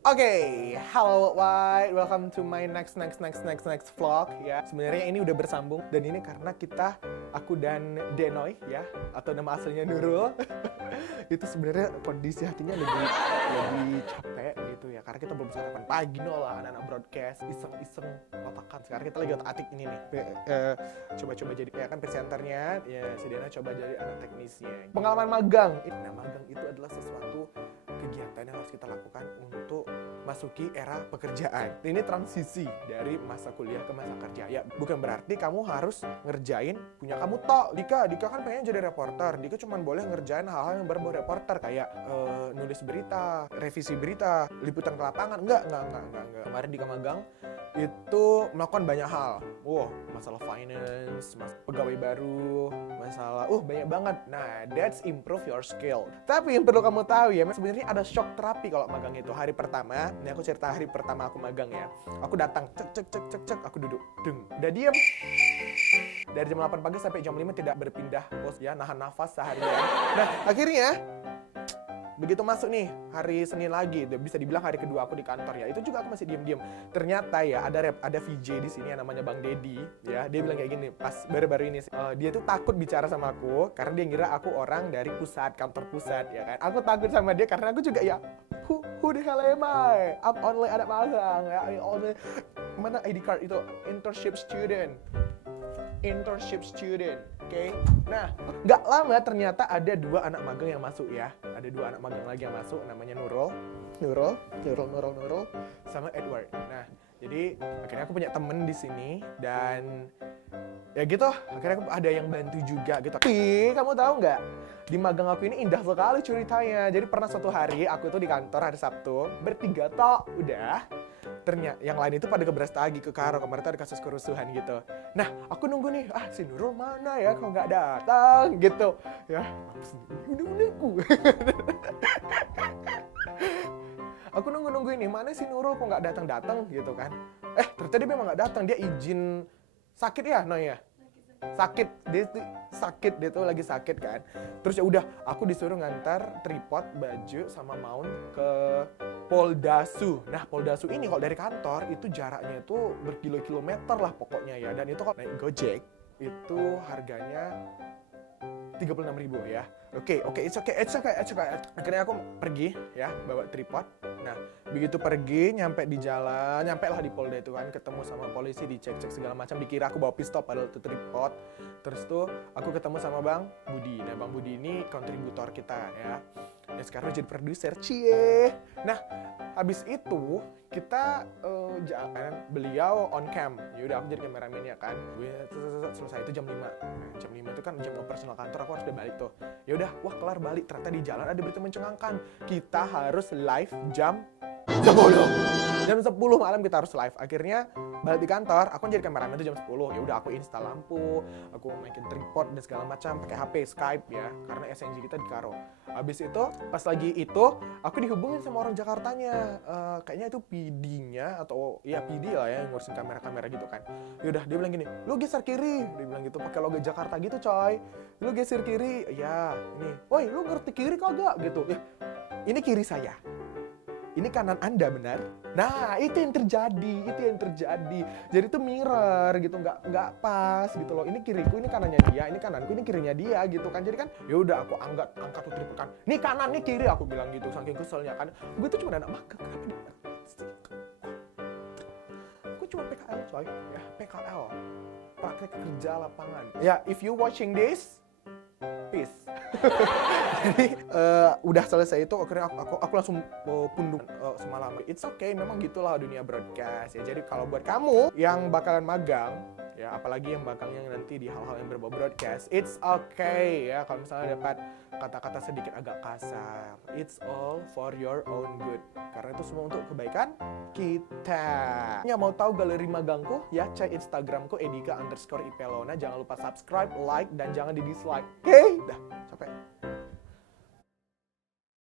Oke, halo White, welcome to my next vlog ya. Sebenarnya ini udah bersambung dan ini karena aku dan Denoy ya, atau nama aslinya Nurul. Itu sebenarnya kondisi hatinya lebih capek gitu ya, karena kita belum sarapan pagi lah, anak-anak broadcast iseng otakan. Sekarang kita lagi otak-atik ini nih, coba-coba jadi ya kan presenternya ya, si Dena coba jadi anak teknisnya. Pengalaman magang, nah magang itu adalah sesuatu kegiatan yang harus kita lakukan untuk masuki era pekerjaan. Ini transisi dari masa kuliah ke masa kerja. Ya, bukan berarti kamu harus ngerjain punya kamu tok. Dika kan pengen jadi reporter. Dika cuma boleh ngerjain hal-hal yang berbau reporter kayak nulis berita, revisi berita, liputan ke lapangan. Enggak. Kemarin Dika magang itu melakukan banyak hal. Masalah finance, pegawai baru, masalah banyak banget. Nah, that's improve your skill. Tapi yang perlu kamu tahu ya, sebenarnya ada shock terapi kalau magang itu. Hari pertama, ini aku cerita hari pertama aku magang ya. Aku datang, cek, aku duduk, udah diem. Dari jam 8 pagi sampai jam 5 tidak berpindah pos ya, nahan nafas seharian. Nah, akhirnya begitu masuk nih hari Senin lagi, bisa dibilang hari kedua aku di kantor ya, itu juga aku masih diem. Ternyata ya ada VJ di sini yang namanya Bang Dedi ya, dia bilang kayak gini pas baru-baru ini, dia tuh takut bicara sama aku karena dia ngira aku orang dari kantor pusat ya kan. Aku takut sama dia karena aku juga ya who the hell am I? I'm only anak magang ya, mana ID card itu, internship student, oke? Nah, nggak lama ternyata ada 2 anak magang yang masuk ya. Ada 2 anak magang lagi yang masuk, namanya Nurul, sama Edward. Nah, jadi akhirnya aku punya temen di sini dan ya gitu, akhirnya aku ada yang bantu juga gitu. Tapi kamu tahu nggak, di magang aku ini indah sekali ceritanya. Jadi pernah suatu hari aku tuh di kantor hari Sabtu, bertiga tok udah. Ternyata yang lain itu pada ke Brastagi, ke Karo, kemarin tuh ada kasus kerusuhan gitu. Nah, aku nunggu nih, si Nurul mana ya kok nggak datang gitu ya. Udah nunggu. Aku nunggu ini, mana si Nurul kok nggak datang gitu kan. Ternyata dia memang nggak datang, dia izin sakit ya, Noy ya. Dia tuh lagi sakit kan. Terus ya udah, aku disuruh ngantar tripod, baju sama mount ke Poldasu. Nah, Poldasu ini kalau dari kantor itu jaraknya itu berkilo-kilometer lah pokoknya ya. Dan itu kalau naik Gojek itu harganya 36.000 ya. Oke, it's okay. Akhirnya aku pergi ya, bawa tripod. Nah, begitu pergi, nyampe di jalan, nyampe lah di Polda itu kan, ketemu sama polisi, dicek segala macam, dikira aku bawa pistol padahal itu tripod. Terus tuh aku ketemu sama Bang Budi. Nah, Bang Budi ini kontributor kita ya. Ya sekarang jadi produser, cie. Nah, habis itu kita beliau on cam. Ya udah aku jadi kameramen ya kan. Selesai itu jam 5. Nah, jam 5 itu kan jam operasional kantor, aku harus udah balik tuh. Ya udah, kelar balik. Ternyata di jalan ada berita mencengangkan. Kita harus live jam 10 malam kita harus live. Akhirnya balik di kantor, aku jadi kameramen itu jam 10. Ya udah aku install lampu, aku naikin tripod dan segala macam, pakai HP, Skype ya, karena SNG kita di Karo. Habis itu, pas lagi itu, aku dihubungin sama orang Jakartanya. Kayaknya itu PD-nya atau ya PD lah ya, yang ngurusin kamera-kamera gitu kan. Ya udah, dia bilang gini, "Lu geser kiri." Dia bilang gitu pakai logo Jakarta gitu, coy. "Lu geser kiri." Ya, ini. "Woi, lu ngerti kiri kagak?" gitu. Ya, ini kiri saya. Ini kanan Anda, benar? Nah, itu yang terjadi. Jadi itu mirror gitu, nggak pas gitu loh. Ini kiriku, ini kanannya dia, ini kananku, ini kirinya dia gitu kan. Jadi kan, ya udah aku angkat tuh tripod kan. Nih kanan, nih kiri, aku bilang gitu saking keselnya kan. Gue tuh cuma anak magang, kenapa dia? Gue cuma PKL, coy. Ya, PKL. Praktek kerja lapangan. Ya, if you watching this, peace. Jadi udah selesai itu, akhirnya aku langsung pundung semalam. It's okay, memang gitulah dunia broadcast ya. Jadi kalau buat kamu yang bakalan magang ya, apalagi yang magangnya nanti di hal-hal yang berbau broadcast, it's okay ya kalau misalnya dapat kata-kata sedikit agak kasar. It's all for your own good. Karena itu semua untuk kebaikan kita. Yang mau tahu galeri magangku ya, cek Instagramku edika_ipelona. Jangan lupa subscribe, like, dan jangan di dislike. Oke? Dah, sampai.